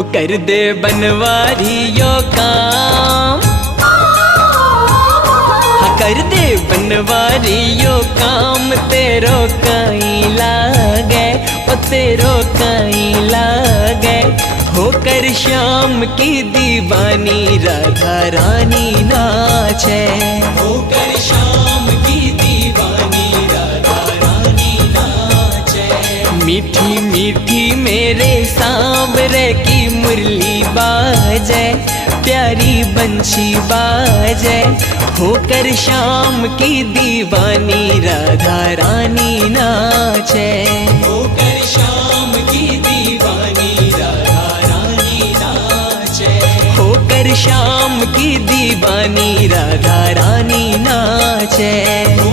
हो कर दे बनवारियों काम, हाँ कर दे बनवारियों काम, तेरो कहीं लागे ओ तेरो कहीं लागे। होकर श्याम की दीवानी राधा रानी नाचे, होकर श्याम की दीवानी राधा रानी नाचे। मीठी मीठी मेरे सांवरे की मुरली बाजे, प्यारी बंशी बाजे। होकर श्याम की दीवानी राधा रानी नाचे, होकर श्याम की दीवानी राधा रानी नाचे। होकर श्याम की दीवानी राधा रानी नाचे।